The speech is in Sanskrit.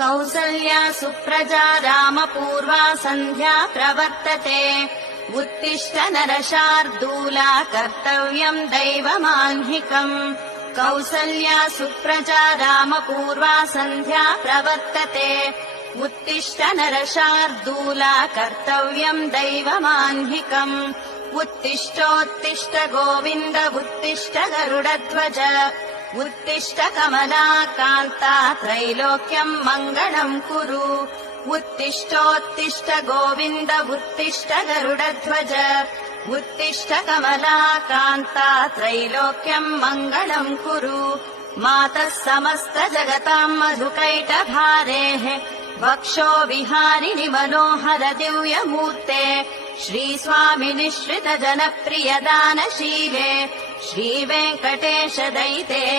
कौसल्या सुप्रजा रामपूर्वा सन्ध्या प्रवर्तते उत्तिष्ठ नरशार्दूला कर्तव्यम् दैवमाह्निकम् कौसल्या सुप्रजा रामपूर्वा सन्ध्या प्रवर्तते उत्तिष्ठ नरशार्दूला कर्तव्यम् दैवमाह्निकम् उत्तिष्ठोत्तिष्ठ गोविन्द उत्तिष्ठ गरुडध्वज उत्तिष्ठ कमलाकान्ता त्रैलोक्यम् मङ्गलम् कुरु उत्तिष्ठोत्तिष्ठ गोविन्द उत्तिष्ठ गरुडध्वज उत्तिष्ठ कमलाकान्ता त्रैलोक्यम् मङ्गलम् कुरु मातः समस्त जगताम् मधुकैटभारेः वक्षो विहारिणि मनोहर दिव्यमूर्ते श्रीस्वामि निःश्रित जनप्रिय दानशीले श्रीवेङ्कटेश दयिते